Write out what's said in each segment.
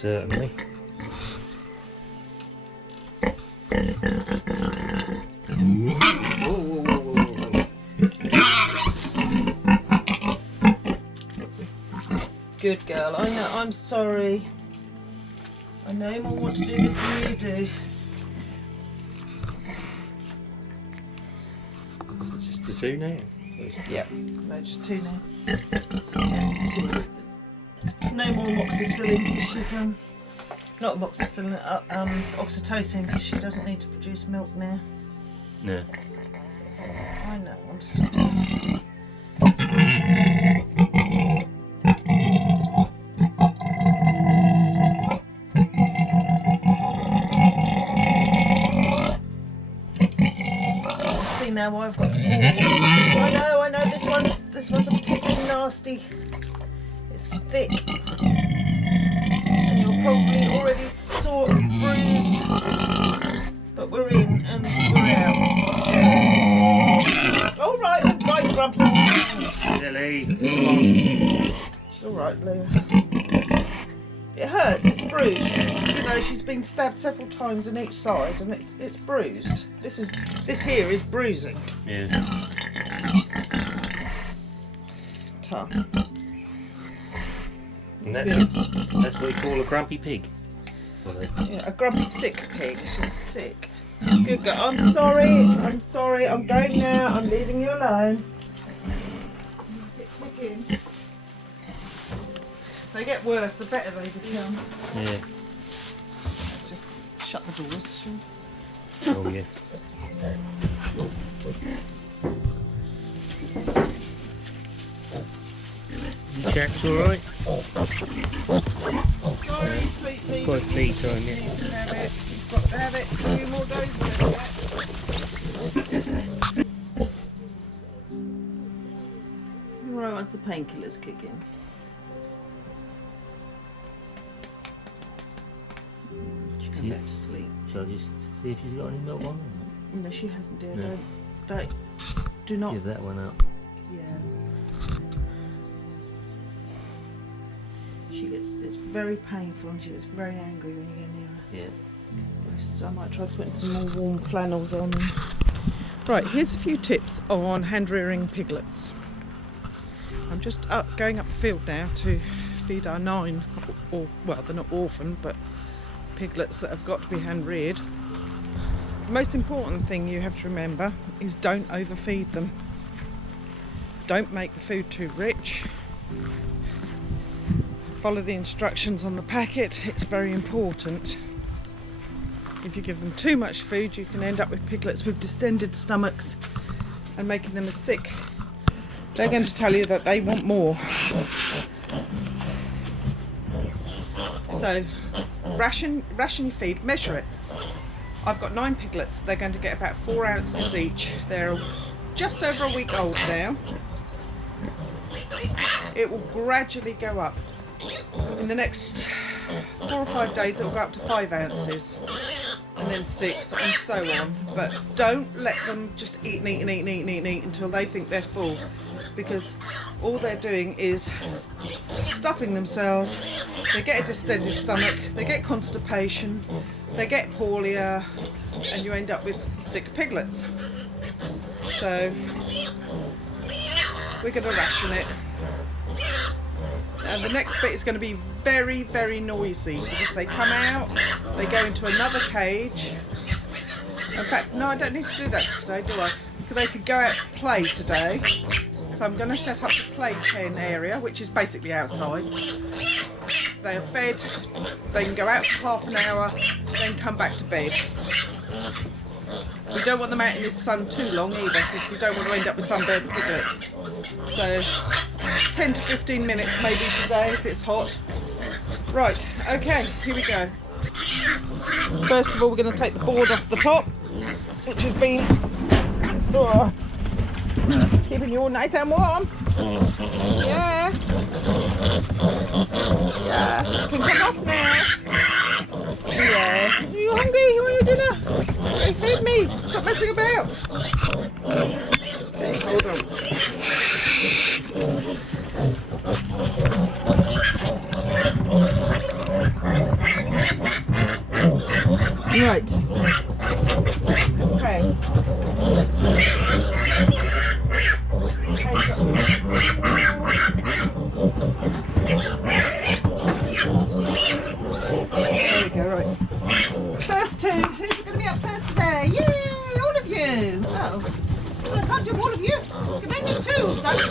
Certainly. Good girl. I know. I'm sorry. I know more want to do this than you do. Just the two now. Yeah. No, just two now. Yeah. So, no more amoxicillin because she's not amoxicillin, oxytocin because she doesn't need to produce milk now. No. So, I know. I'm sorry. Now I've got I know this one's a particularly nasty. It's thick and you're probably already sore and bruised, but we're in and we're out. Alright, Grumpy. Silly. She's alright, Lou. It hurts, it's bruised. She's been stabbed several times in each side and it's bruised. This here is bruising. Yeah. Tough. And that's what we call a grumpy pig. Yeah, a grumpy sick pig. She's sick. Good girl. I'm sorry. I'm going now. I'm leaving you alone. They get worse the better they become. Yeah. Just shut the doors. Oh yeah. You checked alright? Sorry, sweet pea. Quite tea time, yeah. He's got to have it. 2 more days with it. Right, once the painkillers kick in. She can go back to sleep. Shall I just see if she's got any milk on her? No, she hasn't, dear. No. Do not. Give that one up. Yeah. It's very painful and she gets very angry when you get near her. Yeah. So I might try putting some more warm flannels on them. Right, here's a few tips on hand rearing piglets. I'm just going up the field now to feed our 9, or well, they're not orphan, but piglets that have got to be hand reared. The most important thing you have to remember is don't overfeed them. Don't make the food too rich. Follow the instructions on the packet, it's very important. If you give them too much food, you can end up with piglets with distended stomachs and making them sick. They're going to tell you that they want more. So, ration your feed, measure it. I've got 9 piglets, they're going to get about 4 ounces each. They're just over a week old now. It will gradually go up. In the next 4 or 5 days it will go up to 5 ounces and then 6 and so on, but don't let them just eat until they think they're full, because all they're doing is stuffing themselves. They get a distended stomach, they get constipation, they get porlia, and you end up with sick piglets. So we're going to ration it. And the next bit is going to be very, very noisy, because they come out, they go into another cage. In fact, no, I don't need to do that today, do I? Because they could go out to play today. So I'm going to set up the play pen area, which is basically outside. They are fed, they can go out for half an hour, then come back to bed. We don't want them out in the sun too long either, because we don't want to end up with sunburned piglets. So 10 to 15 minutes maybe today if it's hot. Right, okay, here we go. First of all, we're going to take the board off the top, which has been keeping you all nice and warm. Yeah. Yeah, you can come off now. Yeah. Are you hungry? You want your dinner? Hey, feed me. Stop messing about. Okay, hold on. You don't need two. That's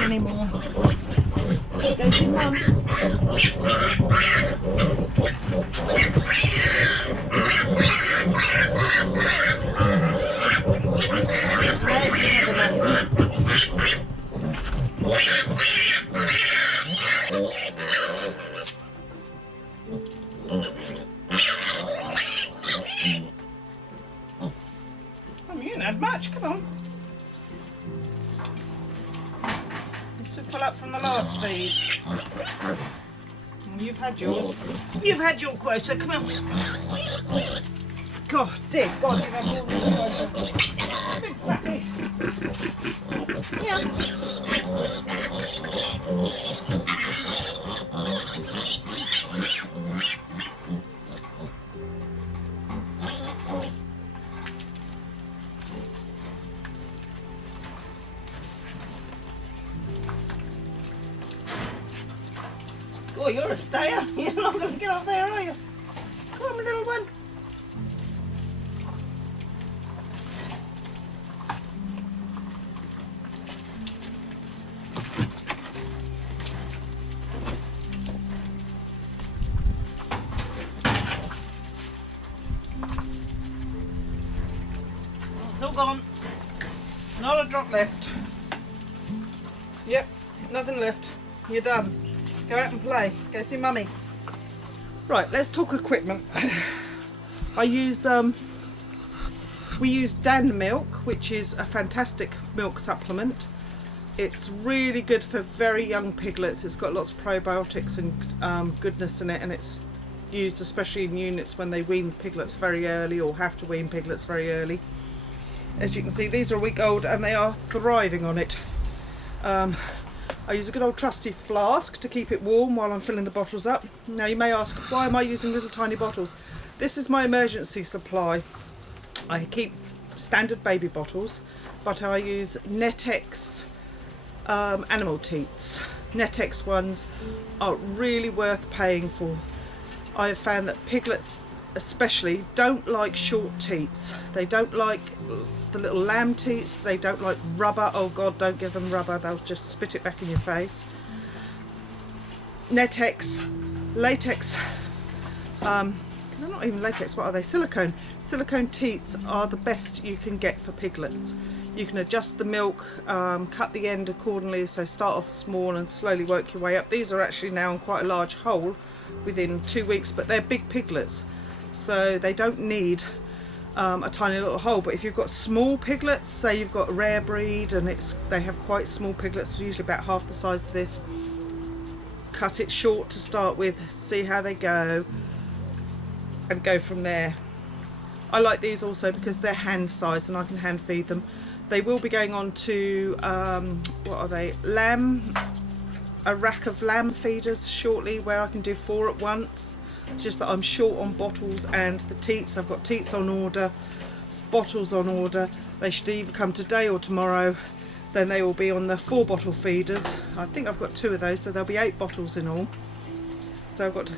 anymore. Go to Mum. You didn't have much, come on. Pull up from the last feed. You've had yours. You've had your quota. Come on. God, dear God, you've had all these quota. Big fatty. Yeah. Oh, you're a stayer. You're not going to get up there, are you? Come on, my little one. It's all gone. Not a drop left. Yep, nothing left. You're done. Go out and play. Go see Mummy. Right, let's talk equipment. We use Dan milk, which is a fantastic milk supplement. It's really good for very young piglets. It's got lots of probiotics and goodness in it, and it's used especially in units when they wean piglets very early or have to wean piglets very early. As you can see, these are a week old and they are thriving on it. I use a good old trusty flask to keep it warm while I'm filling the bottles up. Now you may ask, why am I using little tiny bottles? This is my emergency supply. I keep standard baby bottles, but I use Netex animal teats. Netex ones are really worth paying for. I have found that piglets especially don't like short teats. They don't like the little lamb teats. They don't like rubber. Oh God, don't give them rubber. They'll just spit it back in your face. Netex, latex, they're not even latex, what are they? Silicone. Silicone teats are the best you can get for piglets. You can adjust the milk, cut the end accordingly, so start off small and slowly work your way up. These are actually now in quite a large hole within 2 weeks, but they're big piglets, so they don't need a tiny little hole. But if you've got small piglets, say you've got a rare breed and they have quite small piglets, usually about half the size of this, cut it short to start with, see how they go and go from there. I like these also because they're hand sized and I can hand feed them. They will be going on to what are they, a rack of lamb feeders shortly, where I can do 4 at once. Just that I'm short on bottles and the teats. I've got teats on order, bottles on order. They should either come today or tomorrow. Then they will be on the 4 bottle feeders. I think I've got 2 of those, so there'll be 8 bottles in all. So I've got,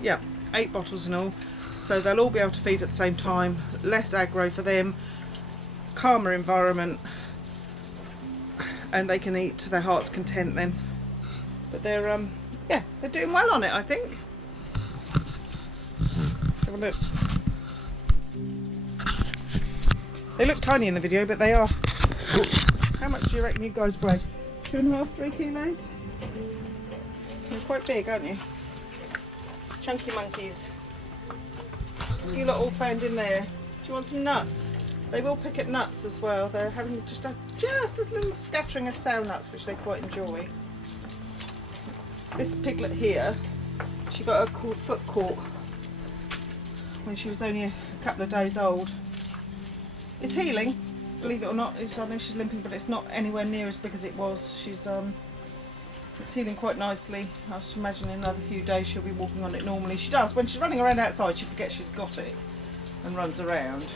yeah, 8 bottles in all. So they'll all be able to feed at the same time. Less aggro for them, calmer environment, and they can eat to their heart's content then. But they're yeah, they're doing well on it, I think. Have a look. They look tiny in the video, but they are. How much do you reckon you guys weigh? 2.5, 3 kilos? You're quite big, aren't you? Chunky monkeys. You lot all found in there. Do you want some nuts? They will pick at nuts as well. They're having just a little scattering of sow nuts, which they quite enjoy. This piglet here, she got her foot caught when she was only a couple of days old. It's healing, believe it or not. I know she's limping, but it's not anywhere near as big as it was. It's healing quite nicely. I was imagining in another few days she'll be walking on it normally. She does. When she's running around outside, she forgets she's got it and runs around.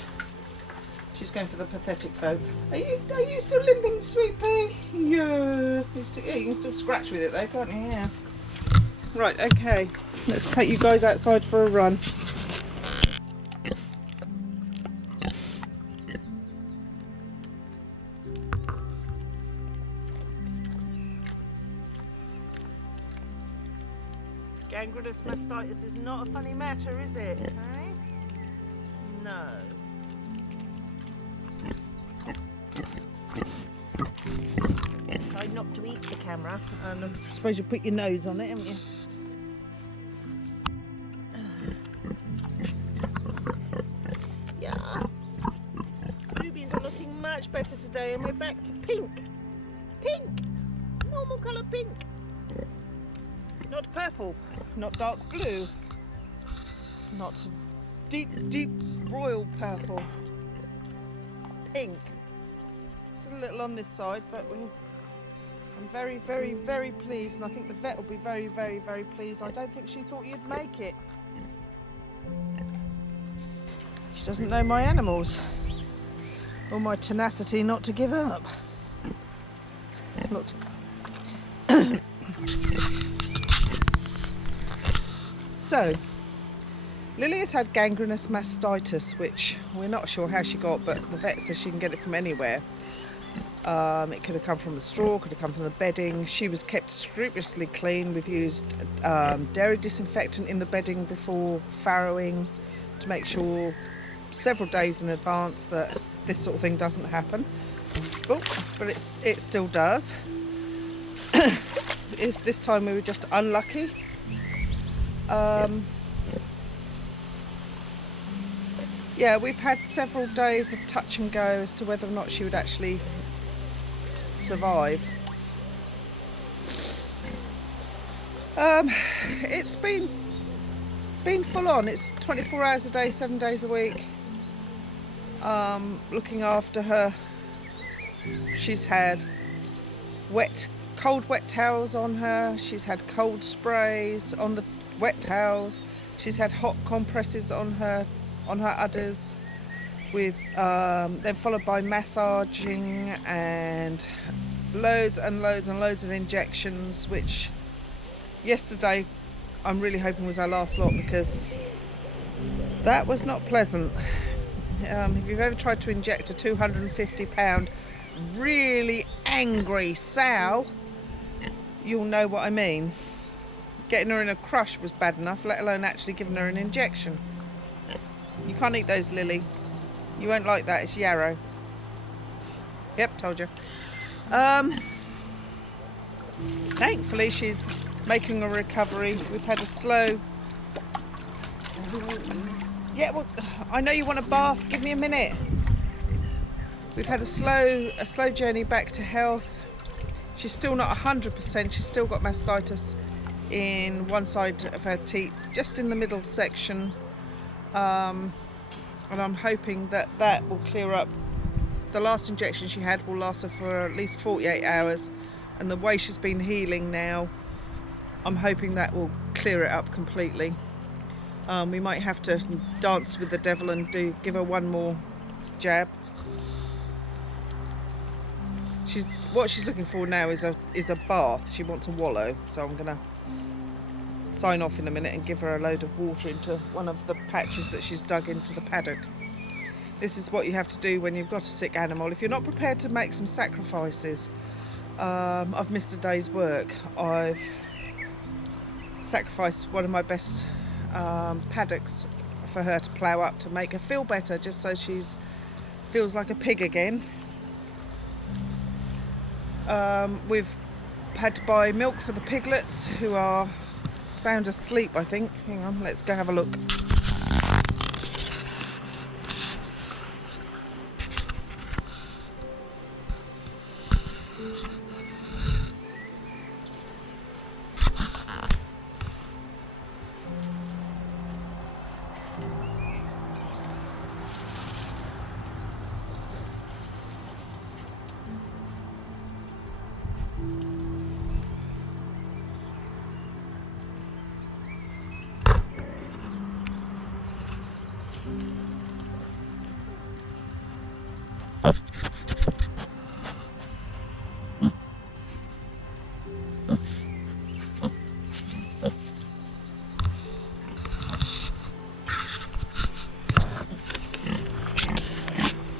She's going for the pathetic though. Are you still limping, sweet pea? Yeah. You can still scratch with it though, can't you? Yeah. Right, okay. Let's take you guys outside for a run. Gangrenous mastitis is not a funny matter, is it? Eh? No. Try not to eat the camera, and I suppose you put your nose on it, haven't you? Yeah. Rubies are looking much better today, and we're back to pink. Pink! Normal colour pink. Not purple, not dark blue, not deep, deep royal purple. Pink. It's a little on this side, but I'm very, very, very pleased, and I think the vet will be very, very, very pleased. I don't think she thought you'd make it. She doesn't know my animals, or my tenacity not to give up. Lots of... So, Lily has had gangrenous mastitis, which we're not sure how she got, but the vet says she can get it from anywhere. It could have come from the straw, could have come from the bedding. She was kept scrupulously clean. We've used dairy disinfectant in the bedding before farrowing to make sure several days in advance that this sort of thing doesn't happen. Oh, but it still does. This time we were just unlucky. Yeah, we've had several days of touch and go as to whether or not she would actually survive. It's been full on. It's 24 hours a day, 7 days a week. Looking after her. She's had cold wet towels on her. She's had cold sprays on the wet towels. She's had hot compresses on her udders, with then followed by massaging and loads and loads and loads of injections, which yesterday I'm really hoping was our last lot, because that was not pleasant. If you've ever tried to inject a 250-pound really angry sow, you'll know what I mean. Getting her in a crush was bad enough, let alone actually giving her an injection. You can't eat those, Lily. You won't like that, it's yarrow. Yep, told you. Thankfully she's making a recovery. We've had a slow... Yeah, well, I know you want a bath, give me a minute. We've had a slow journey back to health. She's still not 100%, she's still got mastitis in one side of her teats, just in the middle section. And I'm hoping that will clear up. The last injection she had will last her for at least 48 hours, and the way she's been healing now, I'm hoping that will clear it up completely. We might have to dance with the devil and give her one more jab. What she's looking for now is a bath. She wants a wallow, so I'm gonna sign off in a minute and give her a load of water into one of the patches that she's dug into the paddock. This is what you have to do when you've got a sick animal. If you're not prepared to make some sacrifices, I've missed a day's work. I've sacrificed one of my best paddocks for her to plough up to make her feel better, just so she's feels like a pig again. We've had to buy milk for the piglets, who are sound asleep, I think. Hang on, let's go have a look.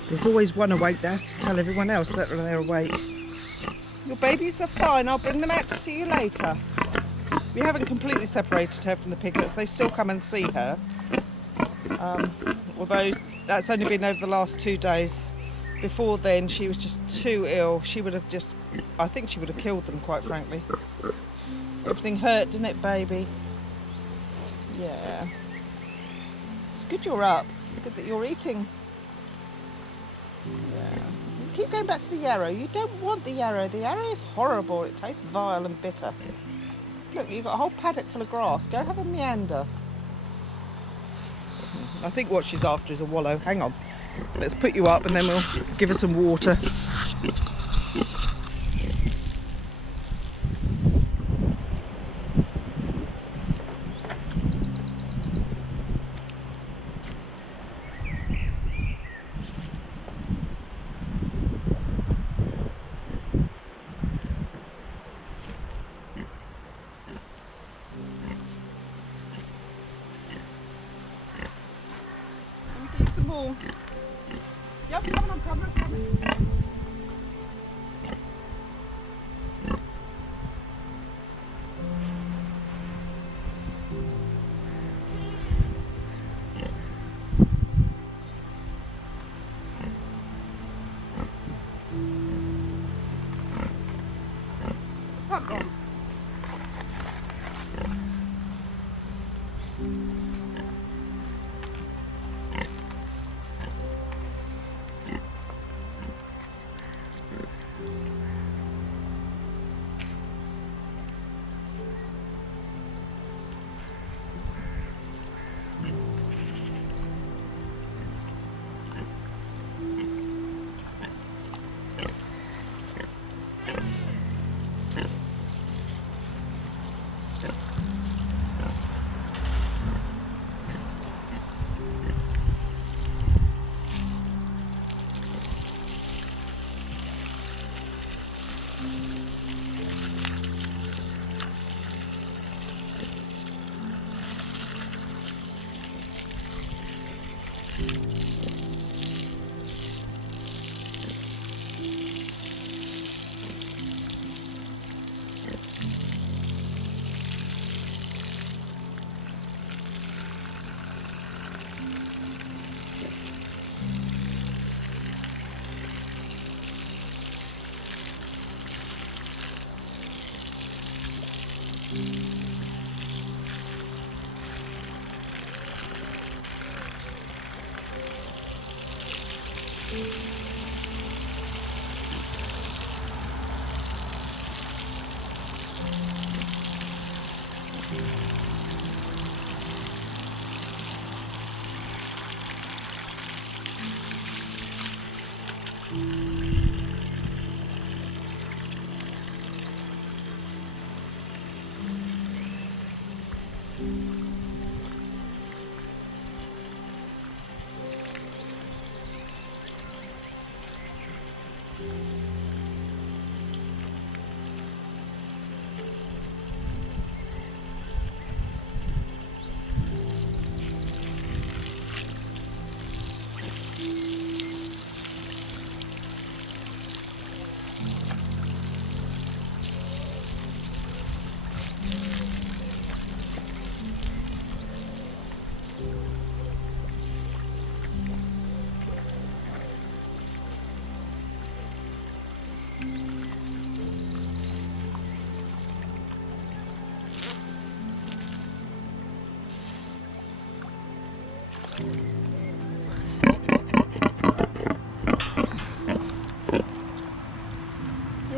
There's always one awake that has to tell everyone else that they're awake. Your babies are fine, I'll bring them out to see you later. We haven't completely separated her from the piglets, they still come and see her. Although that's only been over the last 2 days. Before then she was just too ill. She would have just, I think she would have killed them, quite frankly. Everything hurt, didn't it, baby? Yeah. It's good you're up. It's good that you're eating. Yeah. You keep going back to the yarrow. You don't want the yarrow. The yarrow is horrible. It tastes vile and bitter. Look, you've got a whole paddock full of grass. Go have a meander. I think what she's after is a wallow. Hang on. Let's put you up and then we'll give her some water. Some more. Yep, come on, come on, come on. Come on.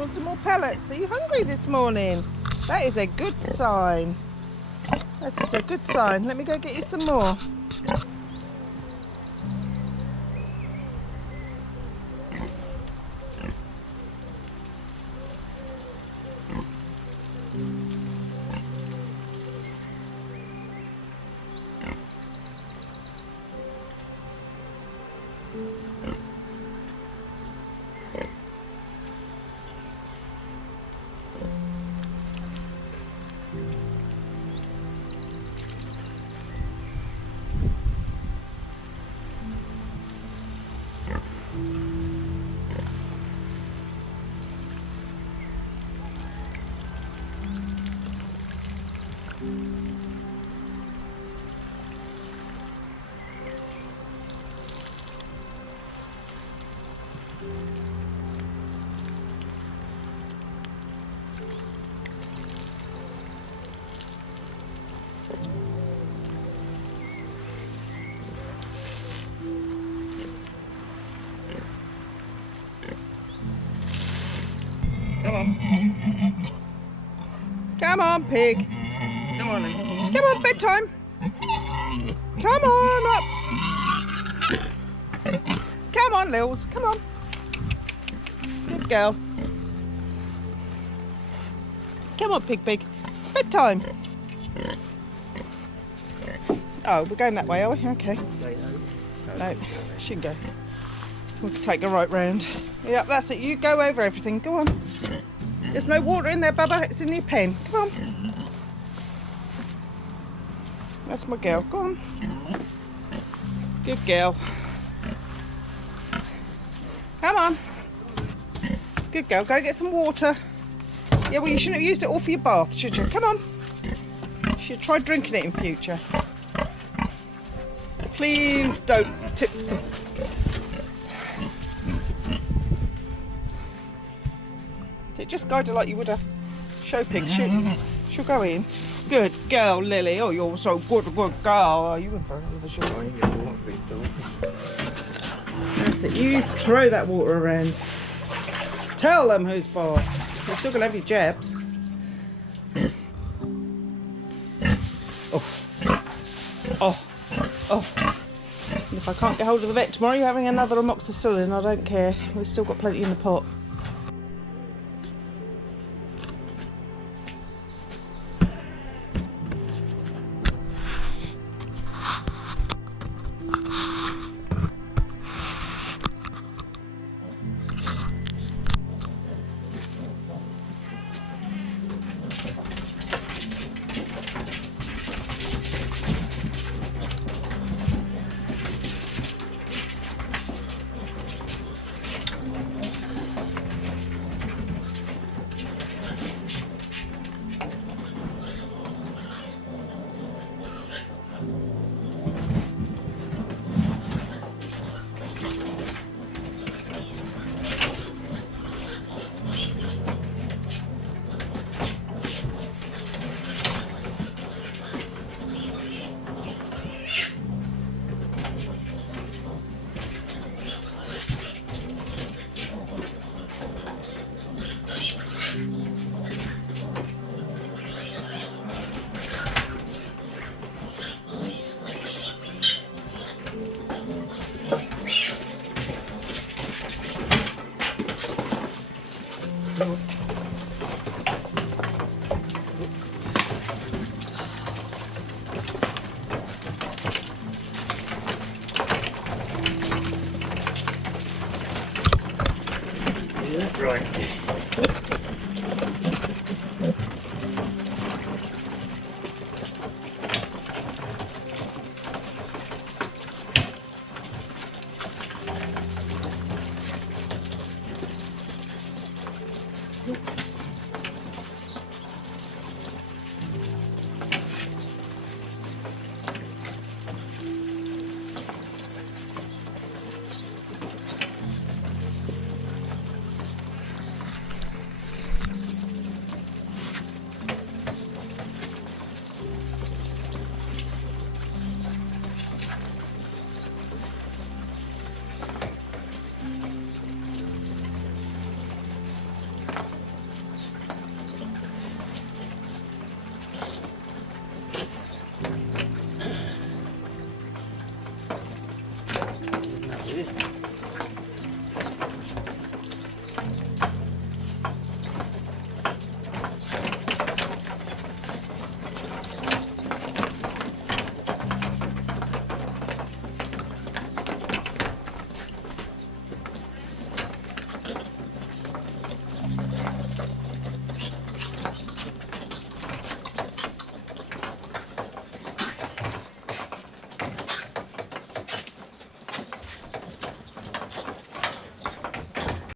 want some more pellets? Are you hungry this morning? That is a good sign. That is a good sign. Let me go get you some more. Come on. Come on, pig. Come on then. Come on, bedtime. Come on up. Come on, Lils. Come on. Good girl. Come on, pig. It's bedtime. Oh, we're going that way, are we? Okay. No, she can go. We can take her right round. Yep, that's it. You go over everything. Go on. There's no water in there, Bubba. It's in your pen. Come on. That's my girl. Go on. Good girl. Come on. Good girl. Go get some water. Yeah, well, you shouldn't have used it all for your bath, should you? Come on. You should try drinking it in future. Please don't tip them. Just guide her like you would a show pig. She'll go in. Good girl, Lily. Oh, you're so good girl. Oh, you went for the show. That's it. You throw that water around. Tell them who's boss. You're still gonna have your jabs. Oh. And if I can't get hold of the vet tomorrow, you're having another amoxicillin. I don't care. We've still got plenty in the pot.